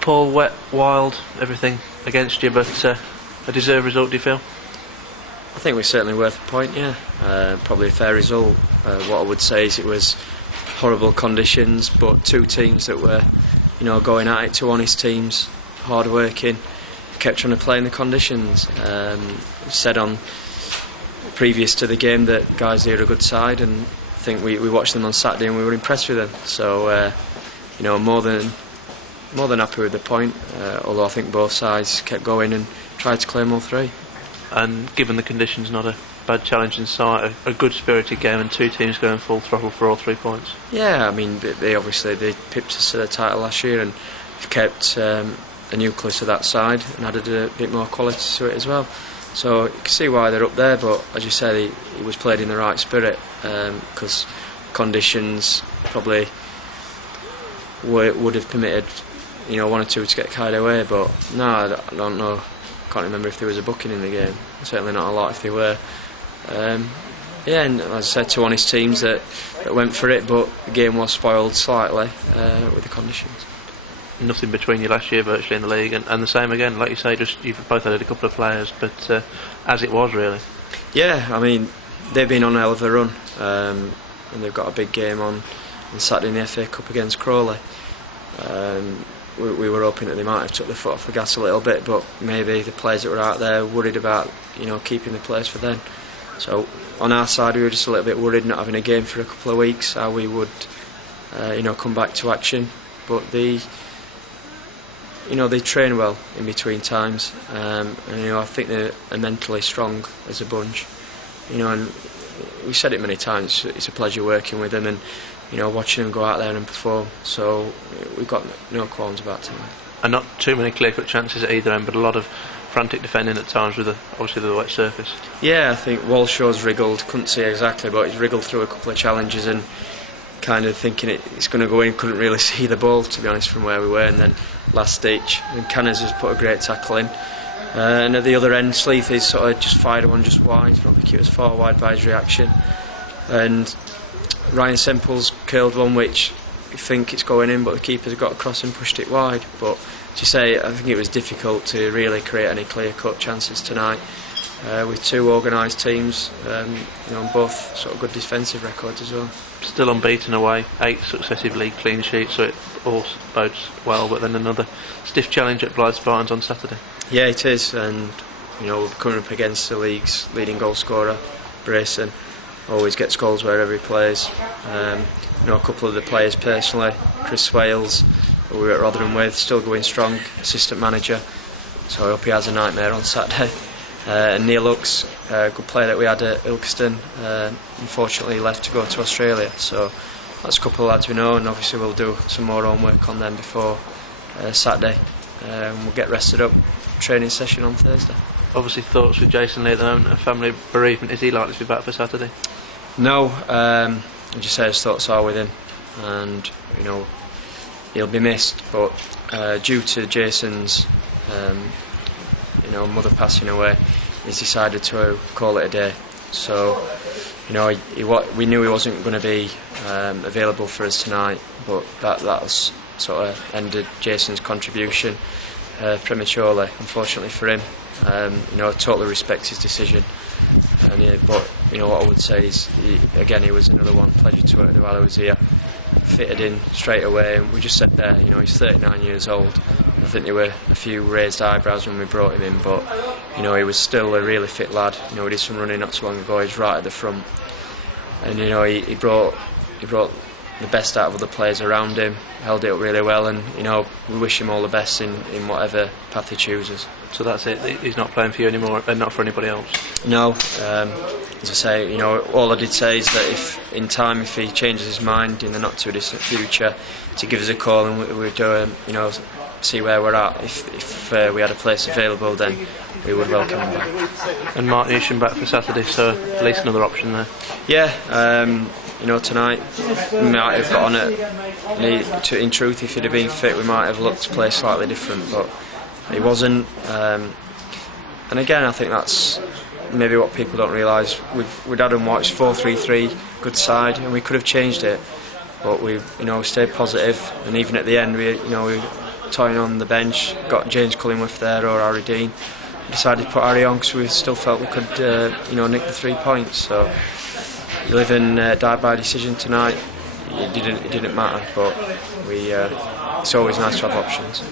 Paul, wet, wild, everything against you, but a deserved result, do you feel? I think we're certainly worth a point, yeah. Probably a fair result. What I would say is it was horrible conditions, but two teams that were, going at it, two honest teams, hard working, kept trying to play in the conditions. Said on previous to the game that Guiseley are a good side, and I think we watched them on Saturday and we were impressed with them. So, more than happy with the point. Although I think both sides kept going and tried to claim all three. And given the conditions, not a bad challenge in sight, a good spirited game, and two teams going full throttle for all 3 points. Yeah, I mean they pipped us to the title last year and kept a nucleus of that side and added a bit more quality to it as well. So you can see why they're up there, but as you say, it was played in the right spirit, because conditions probably would have permitted one or two to get carried away, but no, I don't know. Can't remember if there was a booking in the game. Certainly not a lot if they were. And as I said, two honest teams that went for it, but the game was spoiled slightly with the conditions. Nothing between you last year virtually in the league, and the same again, like you say, just you've both added a couple of players, but as it was really. Yeah, I mean they've been on a hell of a run, and they've got a big game on Saturday in the FA Cup against Crawley. We were hoping that they might have took their foot off the gas a little bit, but maybe the players that were out there worried about keeping the place for them. So on our side we were just a little bit worried not having a game for a couple of weeks, how we would come back to action. But they train well in between times, and I think they're mentally strong as a bunch. And we said it many times, it's a pleasure working with them and watching them go out there and perform. So we've got no qualms about tonight. And not too many clear-cut chances at either end, but a lot of frantic defending at times with obviously the wet surface. Yeah, I think Walshaw's wriggled, couldn't see exactly, but he's wriggled through a couple of challenges and kind of thinking it's going to go in, couldn't really see the ball to be honest from where we were, and then last ditch, and Canners has put a great tackle in. And at the other end, Sleethy's sort of just fired one just wide. I don't think it was far wide by his reaction. And Ryan Semple's curled one which you think it's going in, but the keeper's got across and pushed it wide. But as you say, I think it was difficult to really create any clear-cut chances tonight with two organised teams, on both sort of good defensive records as well. Still unbeaten away, 8 successive league clean sheets, so it all bodes well. But then another stiff challenge at Blythe Spartans on Saturday. Yeah, it is, and we're coming up against the league's leading goal scorer, Brayson. Always gets goals wherever he plays. A couple of the players personally, Chris Swales, who we were at Rotherham with, still going strong, assistant manager. So I hope he has a nightmare on Saturday. And Neil Hooks, a good player that we had at Ilkeston, unfortunately left to go to Australia. So that's a couple of lads we know, and obviously we'll do some more homework on them before Saturday. We'll get rested up. Training session on Thursday. Obviously thoughts with Jason Lee at the moment, a family bereavement. Is he likely to be back for Saturday? No, as you say, his thoughts are with him, and he'll be missed, but due to Jason's mother passing away, he's decided to call it a day. So we knew he wasn't going to be available for us tonight, but that was sort of ended Jason's contribution prematurely, unfortunately for him. I totally respect his decision, but what I would say is he was another one, pleasure to work with while I was here, fitted in straight away, and we just said there, he's 39 years old. I think there were a few raised eyebrows when we brought him in, but he was still a really fit lad. We did some running not so long ago, he's right at the front, and he brought the best out of other players around him, held it up really well, and we wish him all the best in whatever path he chooses. So that's it, he's not playing for you anymore and not for anybody else? No, as I say, all I did say is that if he changes his mind in the not too distant future, to give us a call and we'd see where we're at. If we had a place available, then we would welcome him back. And Mark Newsham back for Saturday, so at least another option there. Yeah, tonight we might have got on it. In truth, if he'd have been fit, we might have looked to play slightly different, but he wasn't. And again, I think that's maybe what people don't realise. We'd had him watch 4-3-3, good side, and we could have changed it, but we stayed positive. And even at the end, we toying on the bench, got James Cullingworth there or Harry Dean. Decided to put Harry on because we still felt we could nick the 3 points. So you live and die by decision tonight. It didn't matter, but it's always nice to have options.